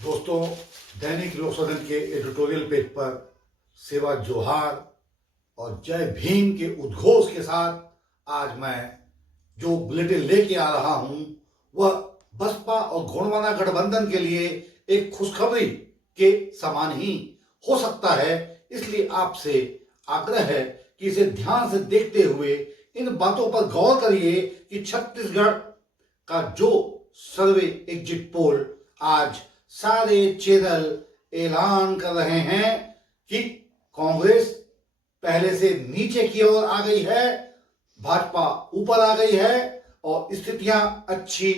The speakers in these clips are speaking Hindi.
दोस्तों, दैनिक लोक सदन के एडिटोरियल पेज पर सेवा जोहार और जय भीम के उद्घोष के साथ आज मैं जो बुलेटिन लेके आ रहा हूं वह बसपा और गोंडवाना गठबंधन के लिए एक खुशखबरी के समान ही हो सकता है। इसलिए आपसे आग्रह है कि इसे ध्यान से देखते हुए इन बातों पर गौर करिए कि छत्तीसगढ़ का जो सर्वे एग्जिट पोल आज सारे चैनल ऐलान कर रहे हैं कि कांग्रेस पहले से नीचे की ओर आ गई है, भाजपा ऊपर आ गई है और स्थितियां अच्छी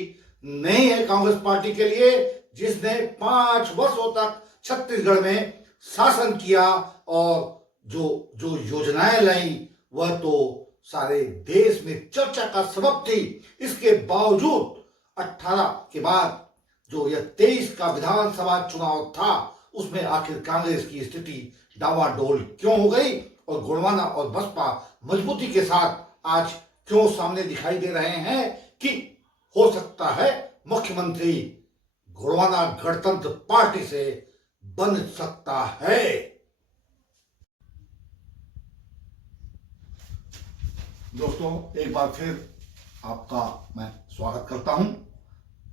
नहीं है कांग्रेस पार्टी के लिए, जिसने 5 वर्षों तक छत्तीसगढ़ में शासन किया और जो जो योजनाएं लाई वह तो सारे देश में चर्चा का सबब थी। इसके बावजूद 18 के बाद जो यह 23 का विधानसभा चुनाव था उसमें आखिर कांग्रेस की स्थिति डावाडोल क्यों हो गई और गोंडवाना और बसपा मजबूती के साथ आज क्यों सामने दिखाई दे रहे हैं कि हो सकता है मुख्यमंत्री गोंडवाना गणतंत्र पार्टी से बन सकता है। दोस्तों, एक बार फिर आपका मैं स्वागत करता हूं।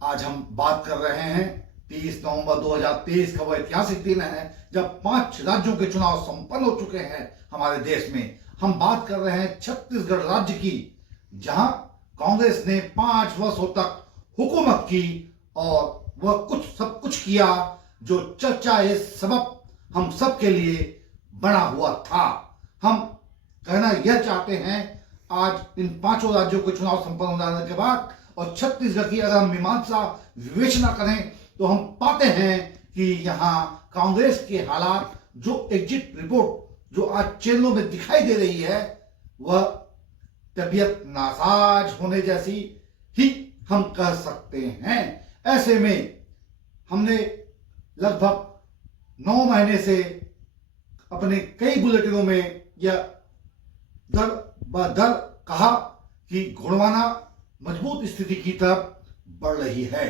आज हम बात कर रहे हैं 30 नवंबर 2023 का वह ऐतिहासिक दिन है जब 5 राज्यों के चुनाव संपन्न हो चुके हैं हमारे देश में। हम बात कर रहे हैं छत्तीसगढ़ राज्य की, जहां कांग्रेस ने 5 वर्षों तक हुकूमत की और वह सब कुछ किया जो चर्चा ये सबब हम सब के लिए बना हुआ था। हम कहना यह चाहते हैं आज इन 5 राज्यों के चुनाव संपन्न हो जाने के बाद और छत्तीसगढ़ की अगर हम मीमांसा विवेचना करें तो हम पाते हैं कि यहाँ कांग्रेस के हालात जो एग्जिट रिपोर्ट जो आज चैनलों में दिखाई दे रही है वह तबीयत नासाज होने जैसी ही हम कह सकते हैं। ऐसे में हमने लगभग 9 महीने से अपने कई बुलेटिनों में यह दर ब दर कहा कि गोंडवाना मजबूत स्थिति की तरफ बढ़ रही है।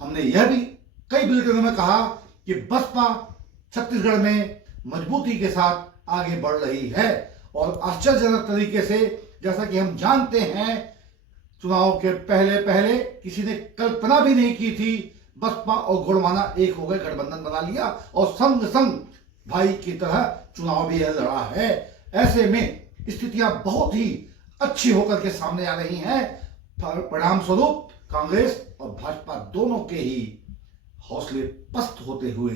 हमने यह भी कई बुलेटिनों में कहा कि बसपा छत्तीसगढ़ में मजबूती के साथ आगे बढ़ रही है और आश्चर्यजनक तरीके से, जैसा कि हम जानते हैं, चुनाव के पहले पहले किसी ने कल्पना भी नहीं की थी बसपा और गोंडवाना एक हो गए, गठबंधन बना लिया और संग संग भाई की तरह चुनाव भी लड़ा है। ऐसे में स्थितियां बहुत ही अच्छी होकर के सामने आ रही हैं। परिणाम स्वरूप कांग्रेस और भाजपा दोनों के ही हौसले पस्त होते हुए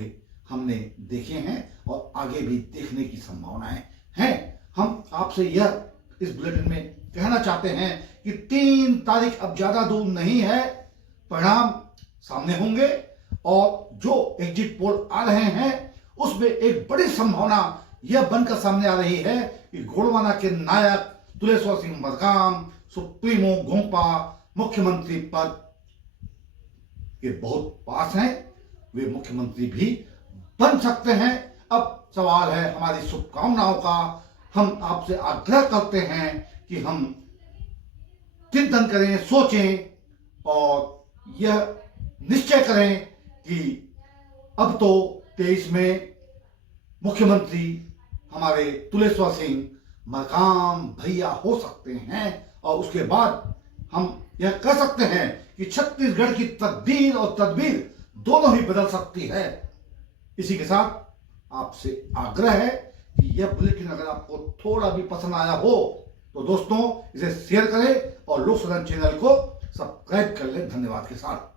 हमने देखे हैं और आगे भी देखने की संभावनाएं हैं। हम आपसे यह इस बुलेटिन में कहना चाहते हैं कि 3 तारीख अब ज्यादा दूर नहीं है, परिणाम सामने होंगे और जो एग्जिट पोल आ रहे हैं उसमें एक बड़ी संभावना यह बनकर सामने आ रही है कि गोंडवाना के नायक तुलेश्वर सिंह मरकाम सुप्रीमो गोंपा मुख्यमंत्री पद के बहुत पास हैं, वे मुख्यमंत्री भी बन सकते हैं। अब सवाल है हमारी शुभकामनाओं का। हम आपसे आग्रह करते हैं कि हम चिंतन करें, सोचें और यह निश्चय करें कि अब तो 23 में मुख्यमंत्री हमारे तुलेश्वर सिंह मरकाम भैया हो सकते हैं और उसके बाद हम यह कह सकते हैं कि छत्तीसगढ़ की तकदीर और तदबीर दोनों ही बदल सकती है। इसी के साथ आपसे आग्रह है कि यह बुलेटिन अगर आपको थोड़ा भी पसंद आया हो तो दोस्तों इसे शेयर करें और लोक सदन चैनल को सब्सक्राइब कर लें। धन्यवाद के साथ।